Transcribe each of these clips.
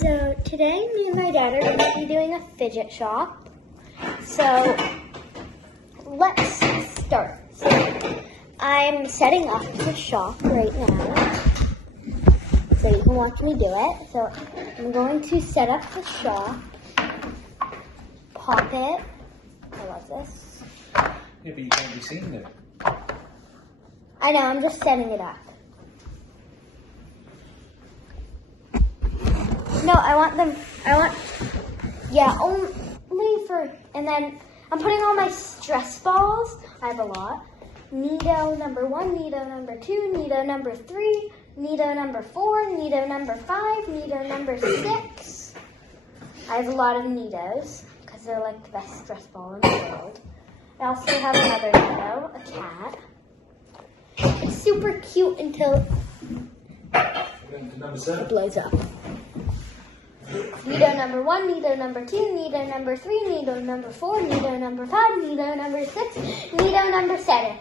So today me and my dad are going to be doing a fidget shop. So let's start. So, I'm setting up the shop right now. So you can watch me do it. So I'm going to set up the shop. Pop it. I love this. Yeah, but you can't be seen there. I know, I'm just setting it up. No, only for, and then I'm putting all my stress balls. I have a lot. Nido number 1, Nido number 2, Nido number 3, Nido number 4, Nido number 5, Nido number 6. I have a lot of Nidos because they're like the best stress ball in the world. I also have another Nido, a cat. It's super cute until it blows up. Nido number 1, Nido number 2, Nido number 3, Nido number 4, Nido number 5, Nido number 6, Nido number 7.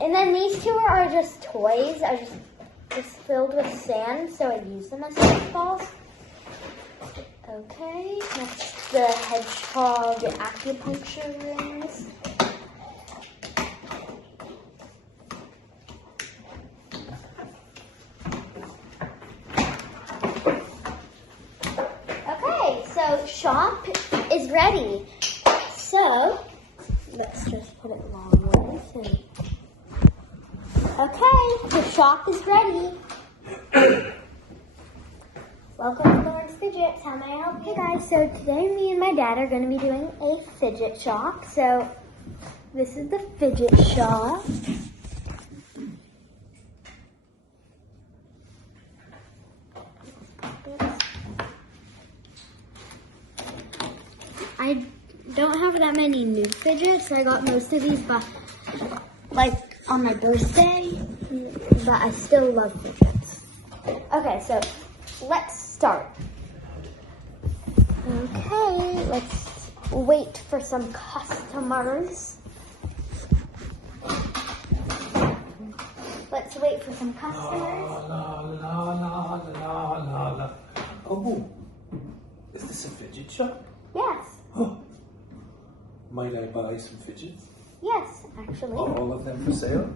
And then these two are just toys. I just filled with sand, so I use them as stress balls. Okay, next the hedgehog acupuncture rings. So shop is ready. So let's just put it long ways. Okay, the shop is ready. Welcome to Lauren's Fidgets. How may I help you guys? So today me and my dad are going to be doing a fidget shop. So this is the fidget shop. I don't have that many new fidgets. I got most of these on my birthday, but I still love fidgets. Okay, so let's start. Okay, let's wait for some customers. Let's wait for some customers. Oh, is this a fidget shop? Yes. Oh. Might I buy some fidgets? Yes, actually. Are all of them for sale?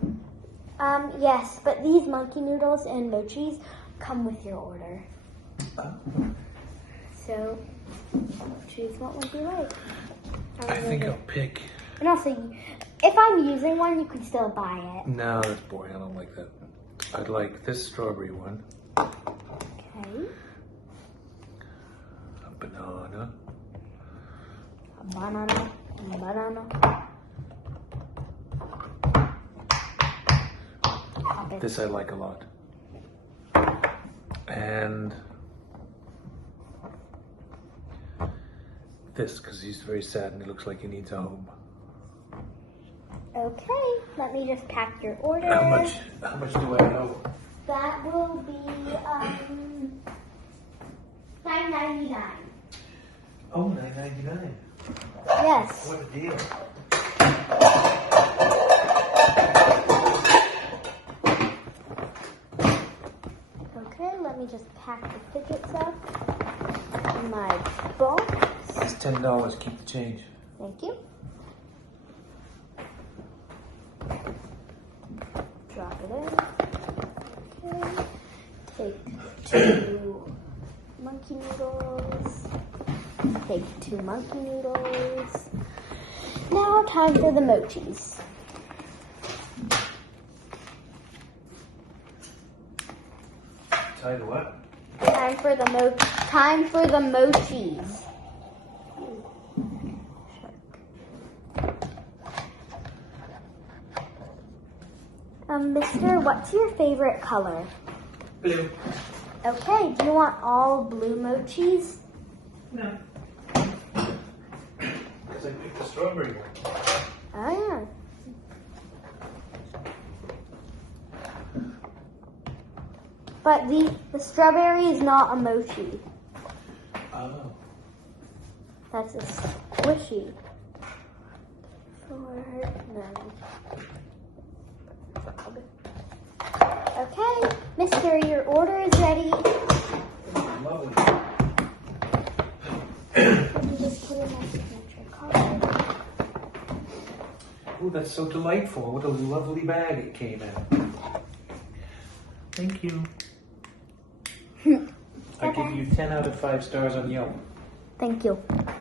Yes, but these monkey noodles and mochis come with your order. Oh. So, choose what one you like. I think I'll pick. And also, if I'm using one, you can still buy it. No, that's boring. I don't like that. I'd like this strawberry one. Okay. A banana. Banana. This I like a lot. And this, because he's very sad and it looks like he needs a home. Okay, let me just pack your order. How much do I owe? That will be $9.99. Oh, $9.99. Yes. What a deal. Okay, let me just pack the fidgets up in my box. That's $10. Keep the change. Thank you. Drop it in. Okay. Take 2 monkey noodles. Take 2 monkey noodles. Now time for the mochis. Tell you what? Time for the mochis. Mister, what's your favorite color? Blue. Okay, do you want all blue mochis? No. Because I picked the strawberry one. Oh, yeah. But the strawberry is not a mochi. Oh. That's a squishy. Okay, mister, your order is ready. Lovely. with my signature card. Oh, that's so delightful. What a lovely bag it came in. Thank you. I give you 10 out of 5 stars on Yelp. Thank you.